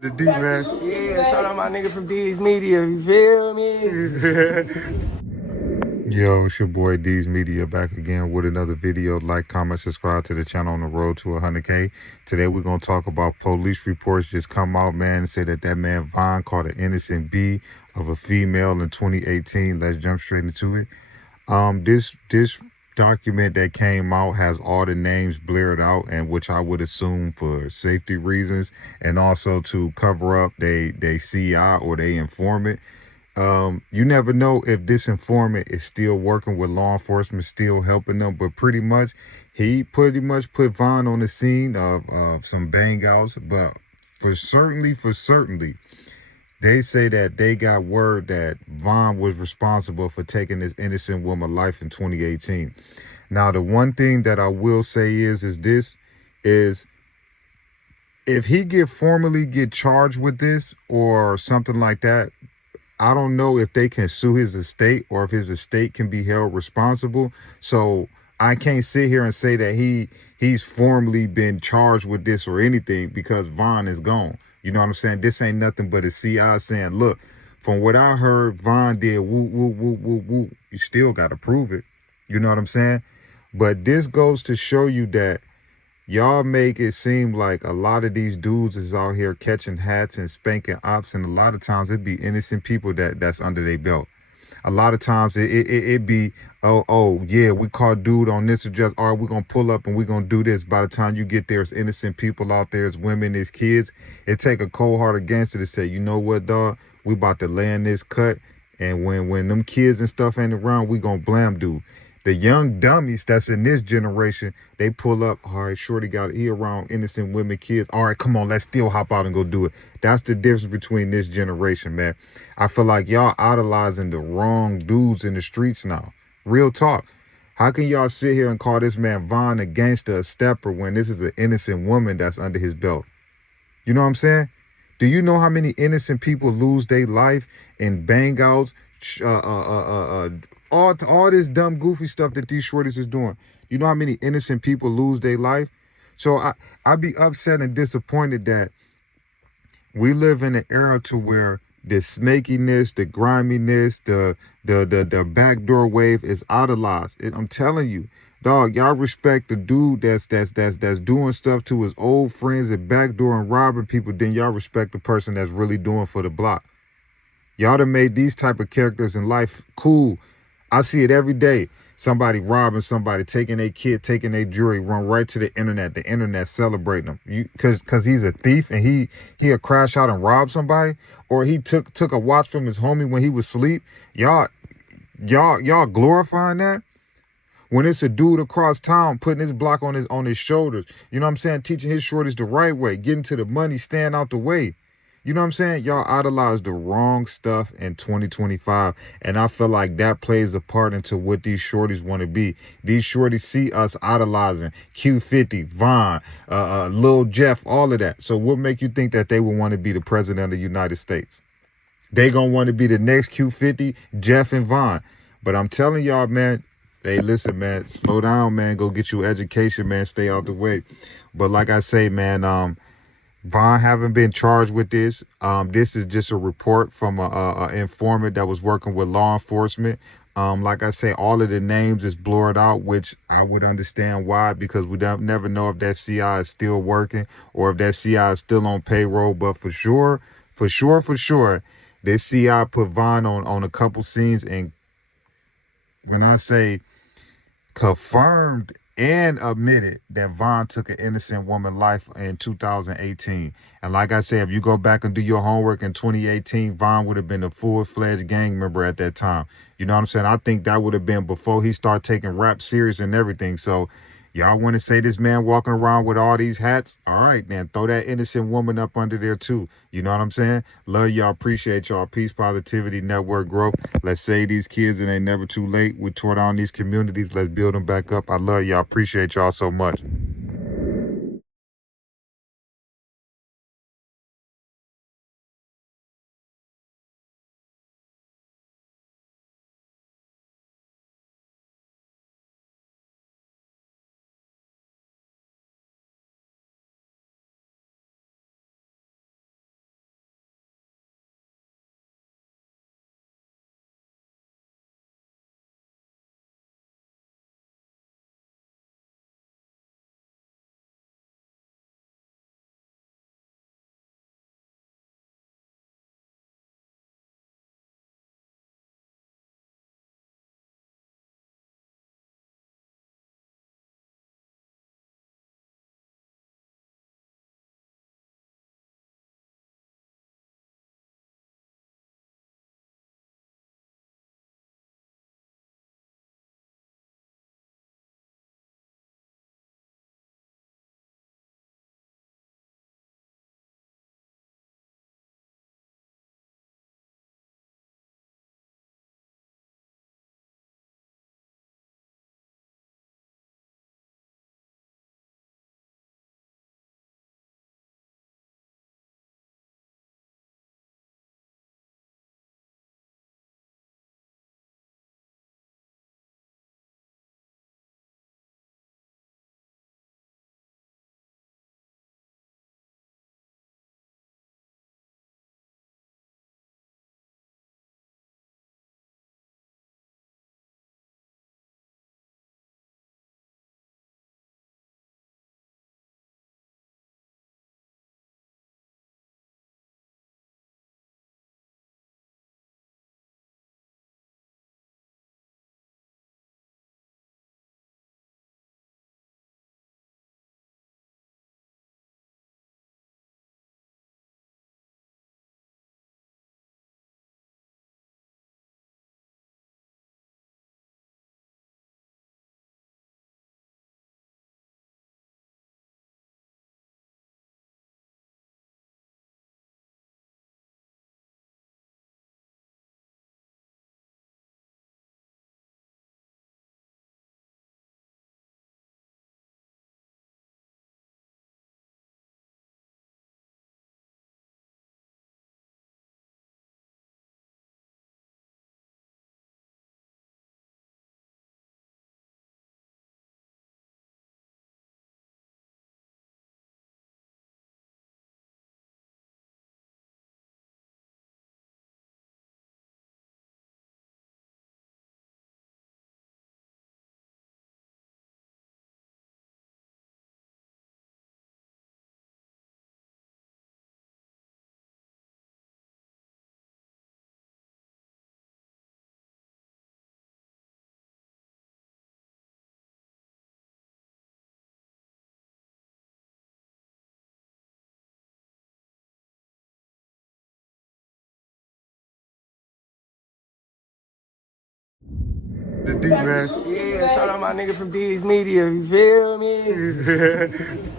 The D, man. Yeah, shout out my nigga from D's Media, you feel me? Yo, it's your boy D's Media back again with another video. Like, comment, subscribe to the channel on the road to 100K. Today we're going to talk about police reports just come out, man, and say that man Vaughn caught an innocent B of a female in 2018. Let's jump straight into it. This document that came out has all the names blurred out, and which I would assume for safety reasons and also to cover up they CI or they informant. You never know if this informant is still working with law enforcement, still helping them, but he pretty much put Vaughn on the scene of some bang outs, but for certainly, they say that they got word that Vaughn was responsible for taking this innocent woman's life in 2018. Now, the one thing that I will say is if he formally get charged with this or something like that, I don't know if they can sue his estate or if his estate can be held responsible. So I can't sit here and say that he's formally been charged with this or anything because Vaughn is gone. You know what I'm saying? This ain't nothing but a CI saying, look, from what I heard, Vaughn did woo, woo, woo, woo, woo. You still got to prove it. You know what I'm saying? But this goes to show you that y'all make it seem like a lot of these dudes is out here catching hats and spanking ops, and a lot of times it be innocent people that's under their belt. A lot of times it be, oh yeah, we caught dude on this address. All right, we're gonna pull up and we're gonna do this. By the time you get there, it's innocent people out there, it's women, it's kids. It take a cold-hearted gangster to say, you know what, dog, we about to land this cut, and when them kids and stuff ain't around, we gonna blam dude. The young dummies that's in this generation, they pull up, all right, shorty got it. He around innocent women, kids. All right, come on, let's still hop out and go do it. That's the difference between this generation, man. I feel like y'all idolizing the wrong dudes in the streets now. Real talk. How can y'all sit here and call this man Vaughn a gangster, a stepper, when this is an innocent woman that's under his belt? You know what I'm saying? Do you know how many innocent people lose their life in bang outs, all this dumb, goofy stuff that these shorties is doing? You know how many innocent people lose their life? So I'd be upset and disappointed that we live in an era to where the snakiness, the griminess, the backdoor wave is idolized. I'm telling you, dog, y'all respect the dude that's doing stuff to his old friends and backdoor and robbing people, then y'all respect the person that's really doing for the block. Y'all done made these type of characters in life cool. I see it every day. Somebody robbing somebody, taking their kid, taking their jewelry, run right to the internet celebrating them. Cause he's a thief and he'll crash out and rob somebody, or he took a watch from his homie when he was asleep. Y'all glorifying that? When it's a dude across town putting his block on his shoulders, you know what I'm saying? Teaching his shorties the right way, getting to the money, staying out the way. You know what I'm saying? Y'all idolize the wrong stuff in 2025. And I feel like that plays a part into what these shorties want to be. These shorties see us idolizing Q50, Vaughn, Lil Jeff, all of that. So what make you think that they would want to be the president of the United States? They gonna want to be the next Q50, Jeff and Vaughn. But I'm telling y'all, man, hey, listen, man, slow down, man. Go get your education, man. Stay out the way. But like I say, man, Vaughn haven't been charged with this. This is just a report from a informant that was working with law enforcement. Like I say, all of the names is blurred out, which I would understand why, because we don't never know if that CI is still working or if that CI is still on payroll. But for sure, this CI put Vaughn on a couple scenes, and when I say confirmed and admitted that Vaughn took an innocent woman's life in 2018. And like I said, if you go back and do your homework in 2018, Vaughn would have been a full-fledged gang member at that time. You know what I'm saying? I think that would have been before he started taking rap serious and everything. So y'all want to say this man walking around with all these hats? All right, then throw that innocent woman up under there too. You know what I'm saying? Love y'all. Appreciate y'all. Peace, positivity, network growth. Let's save these kids. It ain't never too late. We tore down these communities. Let's build them back up. I love y'all. Appreciate y'all so much. the D, man. Yeah, shout out my nigga from D's Media, you feel me?